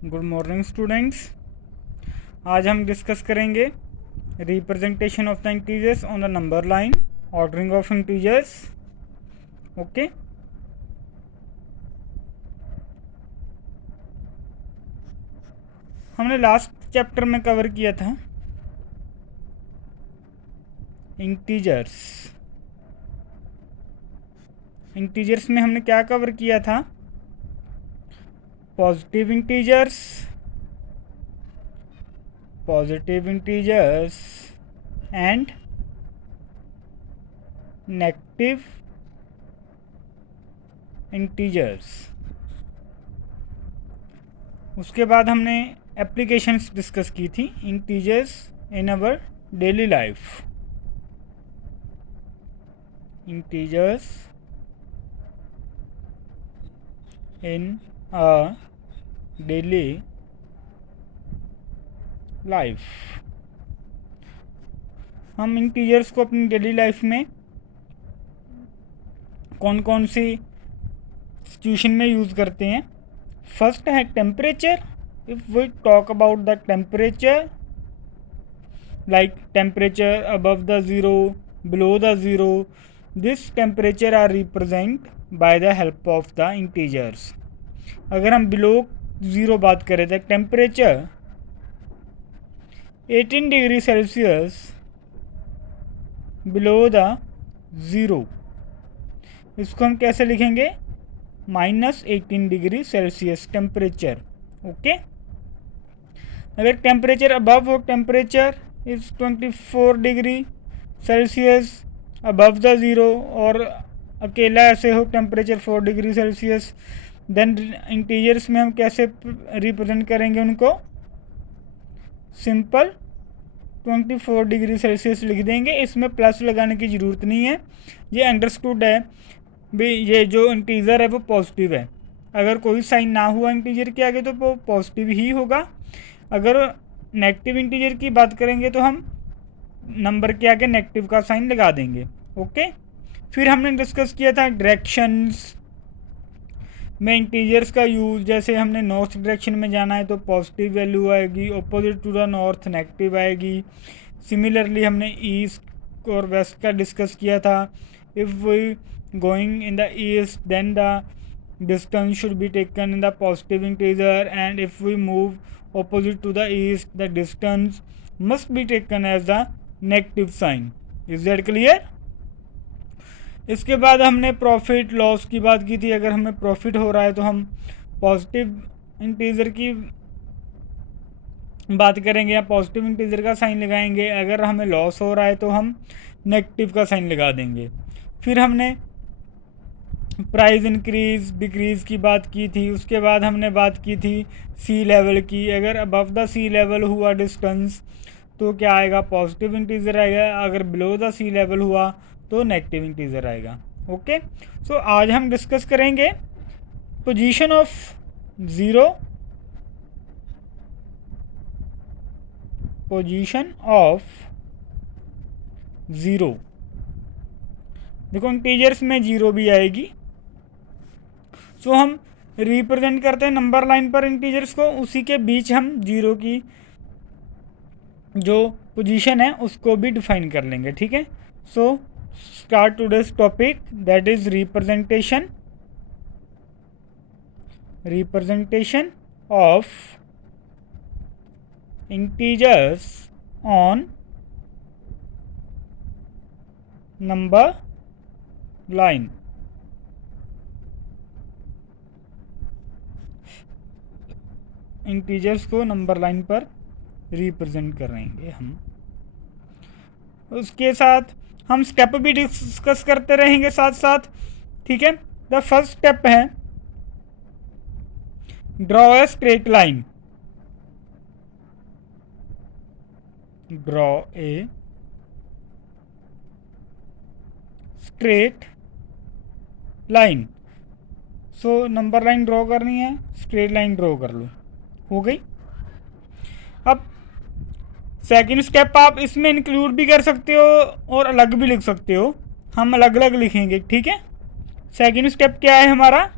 Good morning students. आज हम discuss करेंगे representation of the integers on the number line, ordering of integers. Okay, हमने last chapter में cover किया था इंटीजर्स। इंटीजर्स में हमने क्या कवर किया था? Positive integers and negative integers. उसके बाद हमने एप्लीकेशंस डिस्कस की थी integers in our daily life. Integers in a daily life. हम इंटीजर्स को अपनी डेली लाइफ में कौन कौन सी सिचुएशन में यूज़ करते हैं? फर्स्ट है temperature. If we talk about the temperature, like temperature above the zero, below the zero, this temperature are represent by the help of the integers. अगर हम below zero बात करें तो temperature 18 degree Celsius below the zero, इसको हम कैसे लिखेंगे? -18 degree Celsius temperature. Okay, अगर टेम्परेचर अबव हो, temperature is 24 degree Celsius above the zero, और अकेला ऐसे हो temperature 4 degree Celsius, then integers में हम कैसे रिप्रेजेंट करेंगे उनको? सिंपल 24 डिग्री सेल्सियस लिख देंगे। इसमें प्लस लगाने की ज़रूरत नहीं है, ये अंडरस्टूड है भी। ये जो इंटीजर है वो पॉजिटिव है। अगर कोई साइन ना हुआ इंटीजर के आगे तो वो पॉजिटिव ही होगा। अगर नेगेटिव इंटीजर की बात करेंगे तो हम नंबर के आगे नेगेटिव का साइन लगा देंगे। ओके, फिर हमने डिस्कस किया था डायरेक्शंस में इंटीजर्स का यूज़। जैसे हमने नॉर्थ डायरेक्शन में जाना है तो पॉजिटिव वैल्यू आएगी, opposite to the north negative आएगी। सिमिलरली हमने ईस्ट और वेस्ट का डिस्कस किया था। If we going in the east then the distance should be taken in the positive integer, and if we move opposite to the east the distance must be taken as the negative sign. Is that clear? इसके बाद हमने profit loss की बात की थी। अगर हमें profit हो रहा है तो हम पॉजिटिव इंटीजर की बात करेंगे या पॉजिटिव इंटीजर का साइन लगाएंगे। अगर हमें लॉस हो रहा है तो हम नेगेटिव का साइन लगा देंगे। फिर हमने प्राइस इंक्रीज डिक्रीज़ की बात की थी। उसके बाद हमने बात की थी सी लेवल की। अगर अबव द सी लेवल हुआ डिस्टेंस तो क्या आएगा? पॉजिटिव इंटीजर आएगा। अगर बिलो द सी लेवल हुआ तो नेगेटिव इंटीजर आएगा। ओके, सो आज हम डिस्कस करेंगे position of zero, position of zero. देखो इंटीजर्स में ज़ीरो भी आएगी। सो हम रिप्रेजेंट करते हैं नंबर लाइन पर इंटीजर्स को, उसी के बीच हम ज़ीरो की जो पोजीशन है उसको भी डिफाइन कर लेंगे। ठीक है, so start today's topic, that is representation of integers on number line. Integers को नंबर लाइन पर रिप्रेजेंट करेंगे हम। उसके साथ हम स्टेप भी डिस्कस करते रहेंगे साथ साथ। ठीक है, द फर्स्ट स्टेप है draw a straight line. Draw a straight line. So number line draw करनी है, स्ट्रेट लाइन ड्रॉ कर लो, हो गई। अब सेकंड स्टेप आप इसमें इंक्लूड भी कर सकते हो और अलग भी लिख सकते हो। हम अलग अलग लिखेंगे। ठीक है, सेकंड स्टेप क्या है हमारा?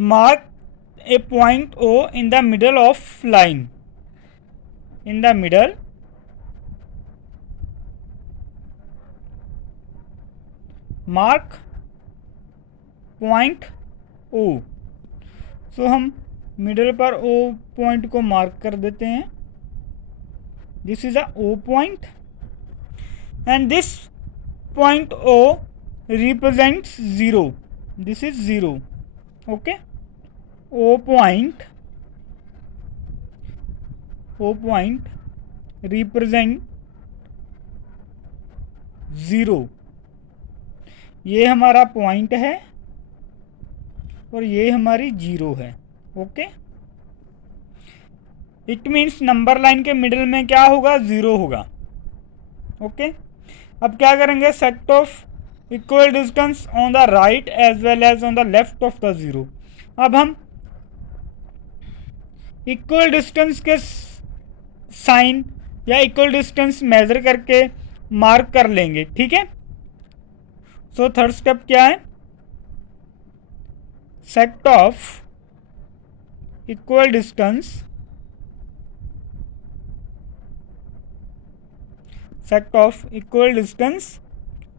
Mark a point O in the middle of line. In the middle, mark point O. So हम मिडल पर O पॉइंट को मार्क कर देते हैं. This is a O point, and this point O represents 0. This is 0. Okay. O point represent 0. ये हमारा point है और ये हमारी 0 है. Okay. It means number line के मिडिल में क्या होगा, 0 होगा. ओके. अब क्या करेंगे, set of equal distance on the right as well as on the left of the 0. अब हम इक्वल डिस्टेंस के साइन या इक्वल डिस्टेंस मेजर करके मार्क कर लेंगे. ठीक है. सो थर्ड स्टेप क्या है, set of equal distance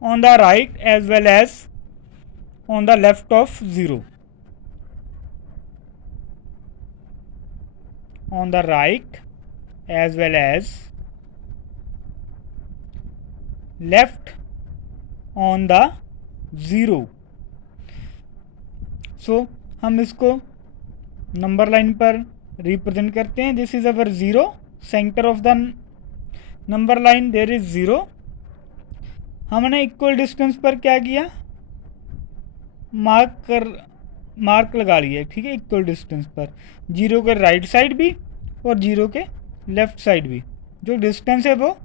on the right as well as on the left of 0. On the right as well as left on the 0. So हम इसको number line पर रिप्रेजेंट करते हैं. This is our 0. Centre of the number line there is 0. हमने equal distance पर क्या किया, mark लगा लिया. ठीक है. इक्वल डिस्टेंस पर 0 के राइट साइड भी और 0 के लेफ्ट साइड भी जो डिस्टेंस है वो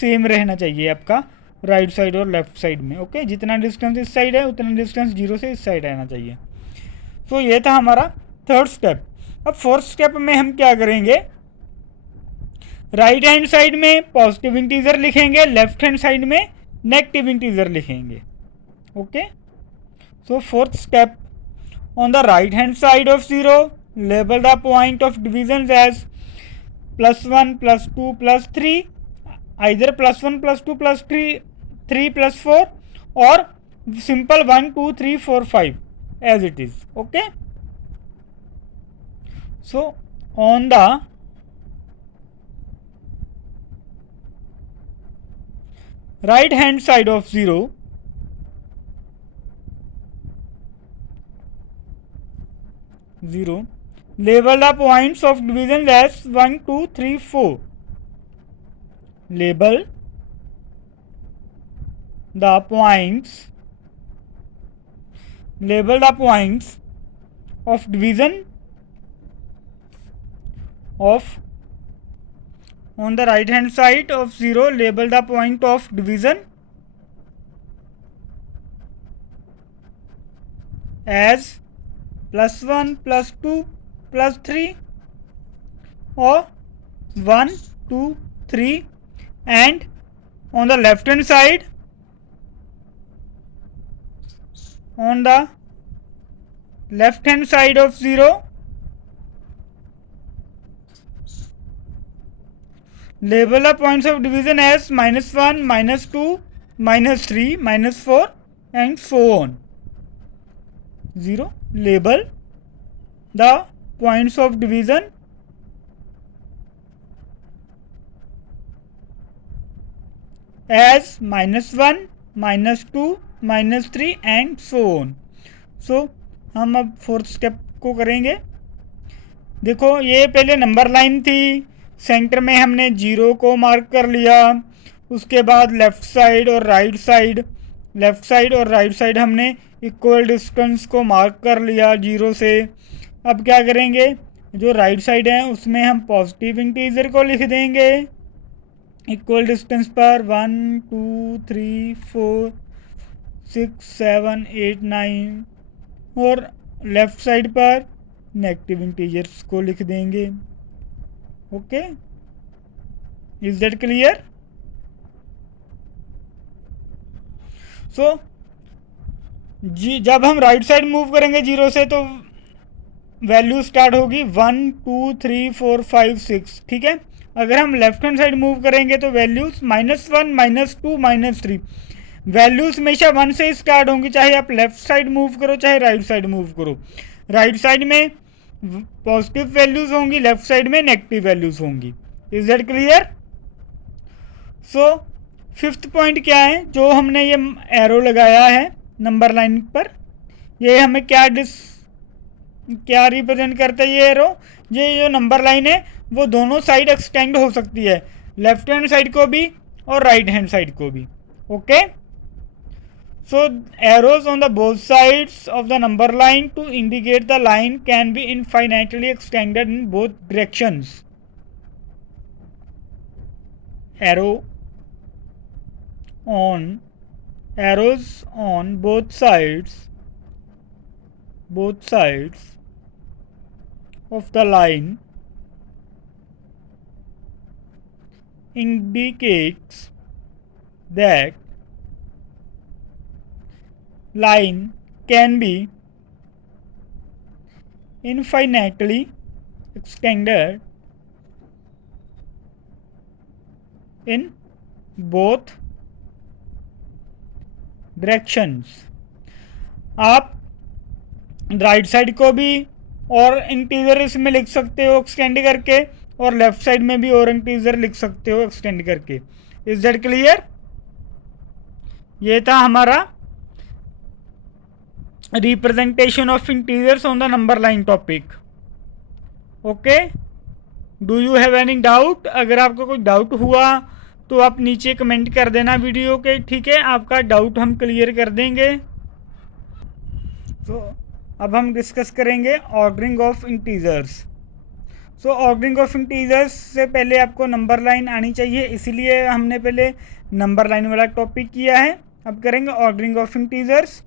सेम रहना चाहिए आपका राइट साइड और लेफ्ट साइड में. ओके. जितना डिस्टेंस इस साइड है उतना डिस्टेंस 0 से इस साइड रहना चाहिए. तो ये था हमारा थर्ड स्टेप. अब फोर्थ स्टेप में हम क्या करेंगे, राइट हैंड साइड में पॉजिटिव इंटीजर लिखेंगे, लेफ्ट हैंड साइड में नेगेटिव इंटीजर लिखेंगे. Okay. So fourth step, on the right hand side of 0 label the point of division as +1 +2 +3, either +1 +2 +3 3 +4 और simple 1 2 3 4 5 as it is. Okay. So on the right hand side of 0 label the points of division as 1 2 3 4. Label the points of division of on the right hand side of 0 label the point of division as +1 +2 +3 or 1 2 3, and on the left hand side, on the left hand side of 0 label the points of division as -1 -2 -3 -4 and so on. 0 label the points of division as -1 -2 -3 and so on. So हम अब fourth step को करेंगे. देखो ये पहले number line थी, centre में हमने 0 को मार्क कर लिया. उसके बाद लेफ्ट साइड और राइट साइड हमने इक्वल डिस्टेंस को मार्क कर लिया 0 से. अब क्या करेंगे, जो राइट साइड है उसमें हम पॉजिटिव इंटीजर को लिख देंगे इक्वल डिस्टेंस पर 1 2 3 4 6 7 8 9, और लेफ्ट साइड पर नेगेटिव इंटीजर्स को लिख देंगे. Okay. Is that clear? So जब हम राइट साइड मूव करेंगे 0 से तो वैल्यू स्टार्ट होगी 1 2 3 4 5 6, ठीक है। अगर हम लेफ्ट हैंड साइड मूव करेंगे तो वैल्यूज -1 -2 -3, वैल्यूज हमेशा 1 से स्टार्ट होंगी, चाहे आप लेफ्ट साइड मूव करो चाहे राइट साइड मूव करो। राइट साइड में पॉजिटिव वैल्यूज होंगी, लेफ्ट साइड में नेगेटिव वैल्यूज होंगी। Is that clear? So fifth point क्या है, जो हमने ये एरो लगाया है नंबर लाइन पर, ये हमें क्या रिप्रेजेंट करता है ये एरो? ये जो नंबर लाइन है वो दोनों साइड एक्सटेंड हो सकती है, लेफ्ट हैंड साइड को भी और राइट हैंड साइड को भी। Okay, so arrows on the both sides of the number line to indicate the line can be infinitely extended in both directions. Arrows on both sides of the line indicates that line can be infinitely extended in both directions. आप right side को भी और integer इसमें लिख सकते हो extend करके, और लेफ्ट साइड में भी और इंटीजर लिख सकते हो एक्सटेंड करके। Is that clear? ये था हमारा representation of integers on the number line topic. Okay, do you have any doubt? अगर आपको कोई डाउट हुआ तो आप नीचे कमेंट कर देना वीडियो के, ठीक है, आपका डाउट हम क्लियर कर देंगे। तो अब हम डिस्कस करेंगे ordering of integers. So ordering of integers से पहले आपको नंबर लाइन आनी चाहिए, इसीलिए हमने पहले नंबर लाइन वाला टॉपिक किया है। अब करेंगे ordering of integers.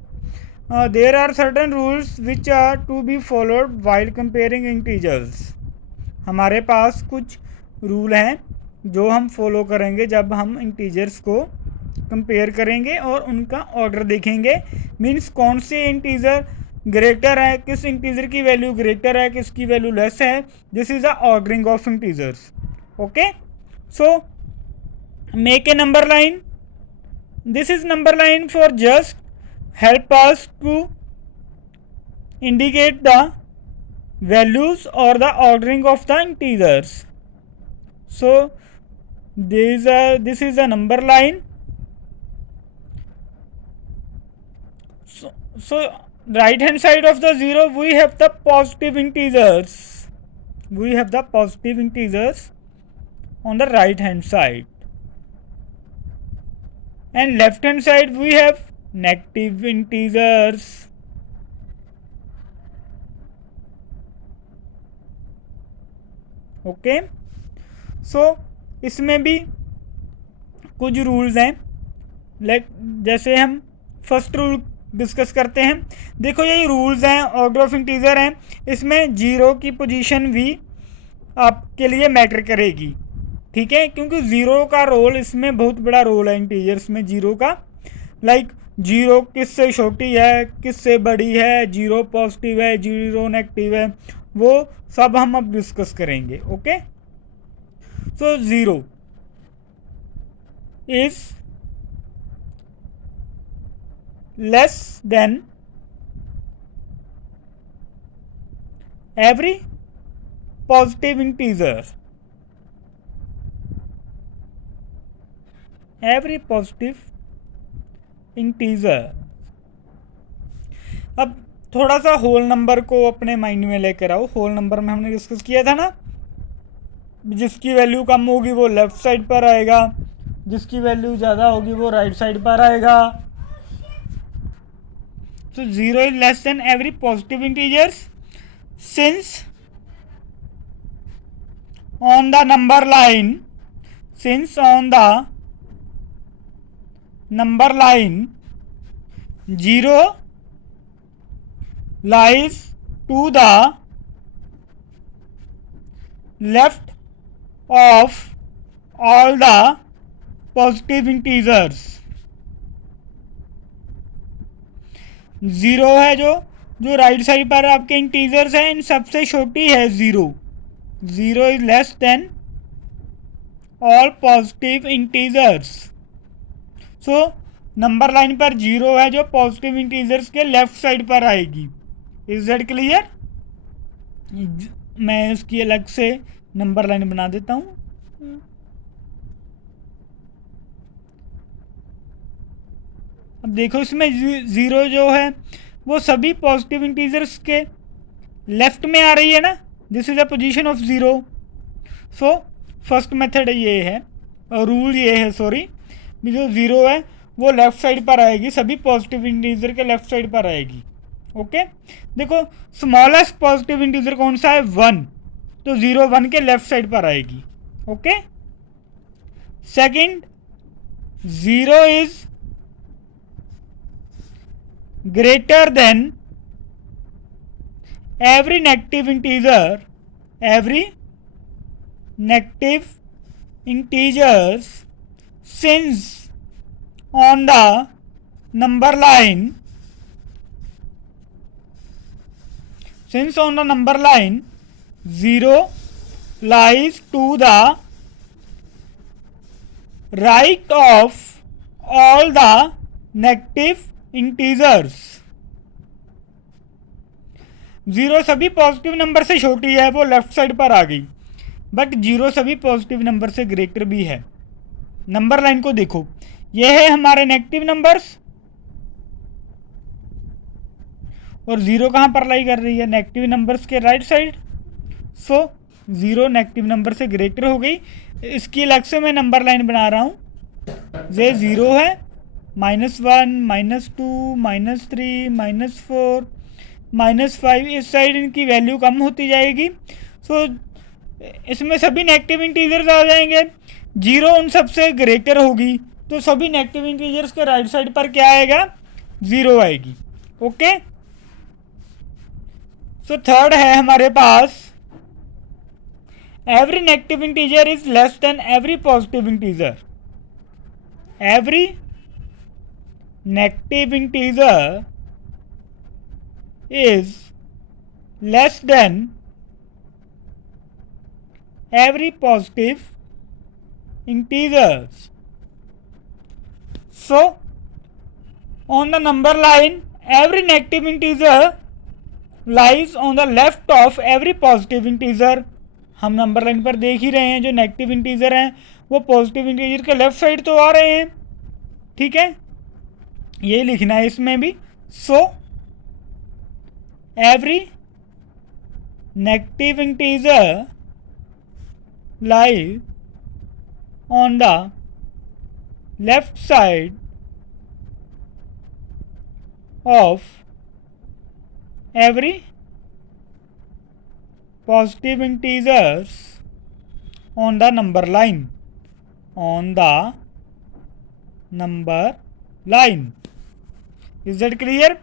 There are certain rules which are to be followed while comparing integers. हमारे पास कुछ रूल हैं जो हम फॉलो करेंगे जब हम इंटीजर्स को कंपेयर करेंगे और उनका ऑर्डर देखेंगे। मीन्स कौन से इंटीजर ग्रेटर है, किस इंटीजर की वैल्यू ग्रेटर है, किसकी वैल्यू लेस है। This is the ordering of integers. Okay, so make a number line. This is number line for just help us to indicate the values or the ordering of the integers. So this is a number line. So right hand side of the 0 we have the positive integers. We have the positive integers on the right hand side, and left hand side we have negative integers. Okay, so इसमें भी कुछ rules हैं। जैसे हम first rule discuss करते हैं। देखो ये रूल्स हैं, ऑर्डर ऑफ इंटीजर हैं, इसमें 0 की पोजीशन भी आपके लिए मैटर करेगी, ठीक है, क्योंकि 0 का रोल इसमें बहुत बड़ा रोल है इंटीजर्स में 0 का। लाइक 0 किससे छोटी है, किससे बड़ी है, 0 पॉजिटिव है, 0 नेगेटिव है, वो सब हम अब डिस्कस करेंगे। Okay, so 0 is less than every positive integer, every positive integer. अब थोड़ा सा होल नंबर को अपने माइंड में लेकर आओ। होल नंबर में हमने डिस्कस किया था ना, जिसकी वैल्यू कम होगी वो लेफ्ट साइड पर आएगा, जिसकी वैल्यू ज़्यादा होगी वो राइट साइड पर आएगा। So 0 is less than every positive integers since on the number line 0 lies to the left of all the positive integers। 0 है जो जो राइट साइड पर आपके इंटीजर्स हैं इन सबसे छोटी है 0. 0 is less then all positive integers. So number line पर 0 है जो पॉजिटिव इंटीजर्स के लेफ्ट साइड पर आएगी. Is that clear? मैं उसकी अलग से नंबर लाइन बना देता हूँ. अब देखो इसमें 0 जो है वो सभी पॉजिटिव इंटीजर्स के लेफ्ट में आ रही है ना. This is a position of 0. So first method ये है, रूल ये है सॉरी, जो 0 है वो लेफ्ट साइड पर आएगी, सभी पॉजिटिव इंटीजर के लेफ्ट साइड पर आएगी. ओके देखो स्मॉलेस्ट पॉजिटिव इंटीजर कौन सा है? 1. तो 0 1 के लेफ्ट साइड पर आएगी. Okay second 0 is greater than every negative integers since on the number line 0 lies to the right of all the negative integers. 0 सभी पॉजिटिव नंबर से छोटी है, वो लेफ्ट साइड पर आ गई, बट 0 सभी पॉजिटिव नंबर से ग्रेटर भी है. नंबर लाइन को देखो, ये है हमारे नेगेटिव नंबर्स और 0 कहाँ पर लाई कर रही है? नेगेटिव नंबर्स के राइट साइड. सो 0 नेगेटिव नंबर से ग्रेटर हो गई. इसकी अलग से मैं नंबर लाइन बना रहा हूँ. ये 0 है, -1, -2, -3, -4, -5, इस साइड इनकी वैल्यू कम होती जाएगी. सो इसमें सभी नेगेटिव इंटीजर्स आ जाएंगे. 0 उन सबसे ग्रेटर होगी तो सभी नेगेटिव इंटीजर्स के राइट साइड पर क्या आएगा? 0 आएगी. ओके सो थर्ड है हमारे पास every negative integer is less than every positive integer. Every negative integer is less than every positive integers. So on the number line every negative integer lies on the left of every positive integer. हम number line पर देख ही रहे हैं जो negative integer हैं वो positive integer के left side तो आ रहे हैं. ठीक है ये लिखना है इसमें भी. So every negative integer lie on the left side of every positive integers on the number line. On the number line. Is that clear?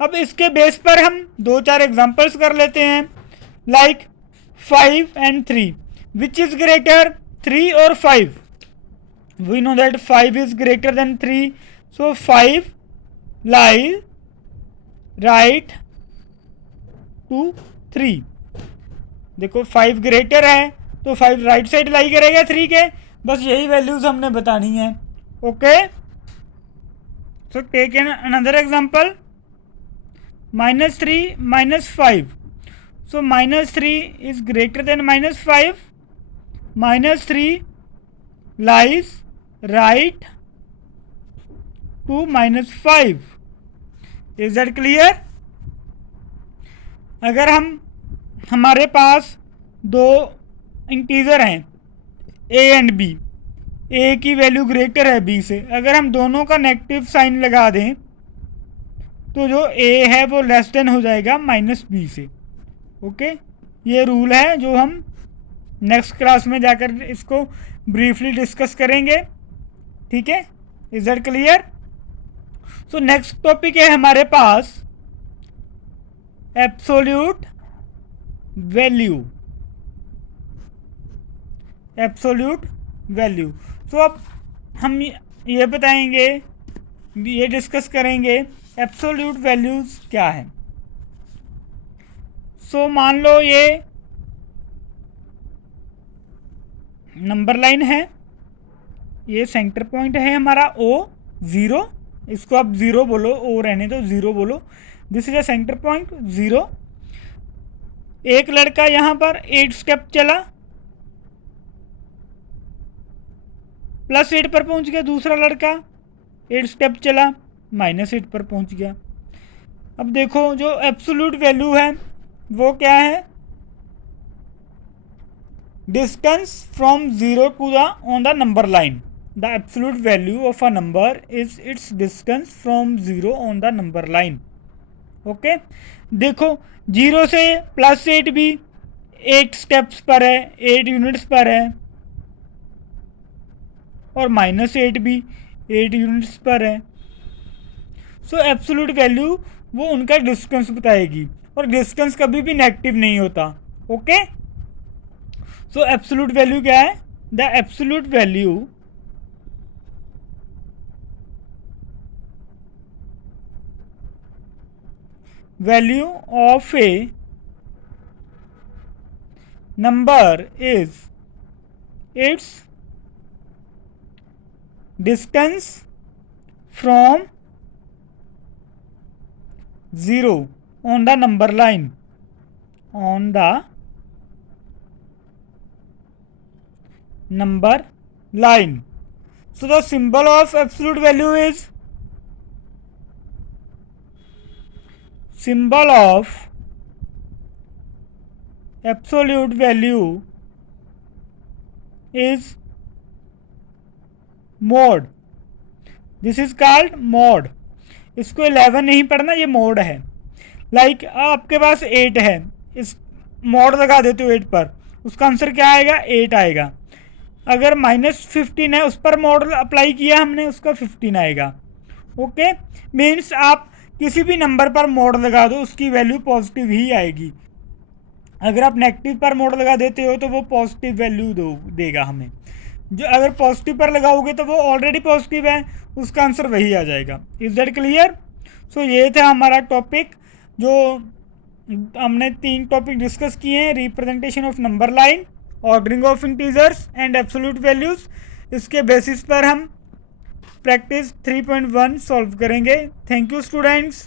अब इसके बेस पर हम 2-4 एग्जांपल्स कर लेते हैं. Like 5 and 3, which is greater 3 और 5? We know that 5 is greater than 3. So 5 lie right to 3. देखो 5 greater है तो 5 राइट साइड लाई करेगा 3 के. बस यही वैल्यूज हमने बतानी है. Okay so take another example. -3 -5. so -3 is greater than -5. -3 lies right to -5. is that clear? अगर हमारे पास 2 इंटीजर हैं a एंड b, ए की वैल्यू ग्रेटर है बी से, अगर हम दोनों का नेगेटिव साइन लगा दें तो जो ए है वो लेस देन हो जाएगा -b से. ओके ये रूल है जो हम नेक्स्ट क्लास में जाकर इसको ब्रीफली डिस्कस करेंगे. ठीक है is that clear? So next topic है हमारे पास एब्सोल्यूट वैल्यू. Absolute value. तो अब हम ये बताएंगे, ये डिस्कस करेंगे एब्सोल्यूट वैल्यूज क्या है. सो मान लो ये नंबर लाइन है, ये सेंटर पॉइंट है हमारा O0, इसको आप 0 बोलो, O रहने दो, 0 बोलो। This is a centre point 0। एक लड़का यहाँ पर 8 स्टेप चला, +8 पर पहुँच गया। दूसरा लड़का 8 स्टेप चला, -8 पर पहुँच गया। अब देखो जो एब्सोल्यूट वैल्यू है वो क्या है, distance from 0 to the on the number line. The absolute value of a number is its distance from 0 on the number line. Okay, देखो 0 से +8 भी 8 स्टेप्स पर है, 8 यूनिट्स पर है, और -8 भी 8 यूनिट्स पर है। सो एब्सोल्यूट वैल्यू वो उनका डिस्टेंस बताएगी, और डिस्टेंस कभी भी नेगेटिव नहीं होता। ओके, सो एब्सोल्यूट वैल्यू क्या है, the absolute value of A number is its distance from 0 on the number line, on the number line. So the symbol of absolute value is symbol of absolute value is mod. This is called mod. इसको 11 नहीं पढ़ना, ये mode है। Like आपके पास 8 है, इस mode लगा देते हो 8 पर, उसका आंसर क्या आएगा, 8 आएगा। अगर -15 है, उस पर मोड अप्लाई किया हमने, उसका 15 आएगा। ओके, मीन्स आप किसी भी नंबर पर मोड लगा दो, उसकी वैल्यू पॉजिटिव ही आएगी। अगर आप नेगेटिव पर मोड लगा देते हो तो वो पॉजिटिव वैल्यू देगा हमें। जो अगर पॉजिटिव पर लगाओगे तो वो ऑलरेडी पॉजिटिव है, उसका आंसर वही आ जाएगा। Is that clear? सो ये था हमारा टॉपिक, जो हमने 3 टॉपिक डिस्कस किए हैं, representation of number line, ordering of integers and absolute values. इसके बेसिस पर हम प्रैक्टिस 3.1 सॉल्व करेंगे। Thank you students.